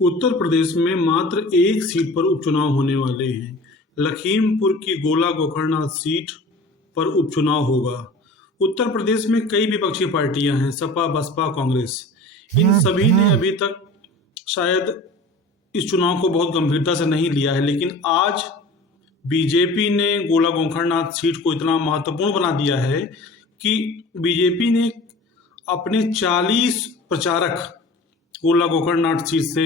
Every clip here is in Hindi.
उत्तर प्रदेश में मात्र एक सीट पर उपचुनाव होने वाले हैं। लखीमपुर की गोला गोकर्णनाथ सीट पर उपचुनाव होगा। उत्तर प्रदेश में कई विपक्षी पार्टियां हैं, सपा, बसपा, कांग्रेस। इन सभी ने अभी तक शायद इस चुनाव को बहुत गंभीरता से नहीं लिया है, लेकिन आज बीजेपी ने गोला गोकर्णनाथ सीट को इतना महत्वपूर्ण बना दिया है कि बीजेपी ने अपने 40 प्रचारक गोला गोकर्णनाथ सीट से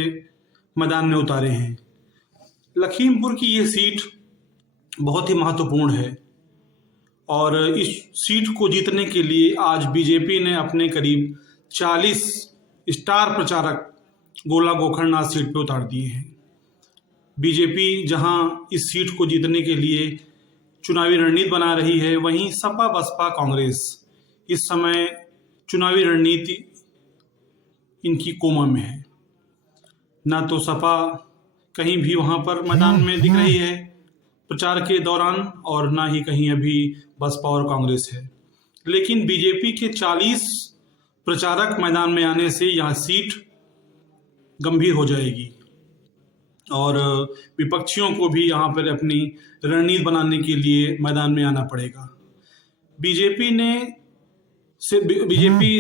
मैदान में उतारे हैं। लखीमपुर की ये सीट बहुत ही महत्वपूर्ण है और इस सीट को जीतने के लिए आज बीजेपी ने अपने करीब 40 स्टार प्रचारक गोला गोकर्णनाथ सीट पे उतार दिए हैं। बीजेपी जहां इस सीट को जीतने के लिए चुनावी रणनीति बना रही है, वहीं सपा, बसपा, कांग्रेस इस समय चुनावी रणनीति इनकी कोमा में है। ना तो सपा कहीं भी वहां पर मैदान में दिख रही है प्रचार के दौरान, और ना ही कहीं अभी बसपा और कांग्रेस है। लेकिन बीजेपी के 40 प्रचारक मैदान में आने से यह सीट गंभीर हो जाएगी और विपक्षियों को भी यहाँ पर अपनी रणनीति बनाने के लिए मैदान में आना पड़ेगा। बीजेपी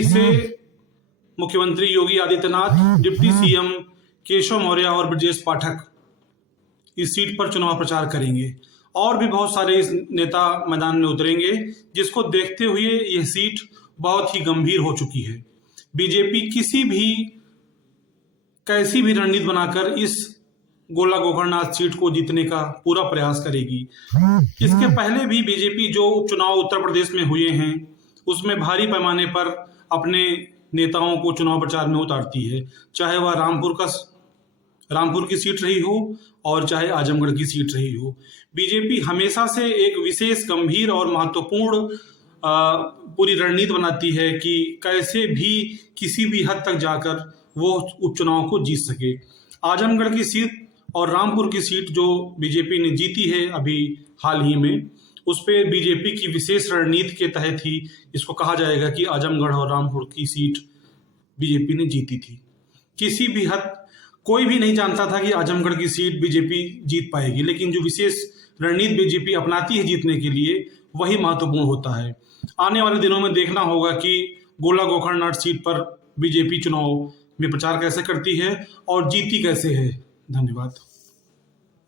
से मुख्यमंत्री योगी आदित्यनाथ, डिप्टी सीएम केशव मौर्य और ब्रजेश पाठक इस सीट पर चुनाव प्रचार करेंगे और भी बहुत सारे नेता मैदान में उतरेंगे, जिसको देखते हुए यह सीट बहुत ही गंभीर हो चुकी है। बीजेपी कैसी भी रणनीति बनाकर इस गोला गोकर्णनाथ सीट को जीतने का पूरा प्रयास करेगी। इसके पहले भी बीजेपी जो उपचुनाव उत्तर प्रदेश में हुए हैं उसमें भारी पैमाने पर अपने नेताओं को चुनाव प्रचार में उतारती है, चाहे वह रामपुर की सीट रही हो और चाहे आजमगढ़ की सीट रही हो। बीजेपी हमेशा से एक विशेष गंभीर और महत्वपूर्ण पूरी रणनीति बनाती है कि कैसे भी किसी भी हद तक जाकर वो उपचुनाव को जीत सके। आजमगढ़ की सीट और रामपुर की सीट जो बीजेपी ने जीती है अभी हाल ही में, उस पर बीजेपी की विशेष रणनीति के तहत ही इसको कहा जाएगा कि आजमगढ़ और रामपुर की सीट बीजेपी ने जीती थी। कोई भी नहीं जानता था कि आजमगढ़ की सीट बीजेपी जीत पाएगी, लेकिन जो विशेष रणनीति बीजेपी अपनाती है जीतने के लिए, वही महत्वपूर्ण होता है। आने वाले दिनों में देखना होगा कि गोला गोकर्णनाथ सीट पर बीजेपी चुनाव में प्रचार कैसे करती है और जीती कैसे है। धन्यवाद।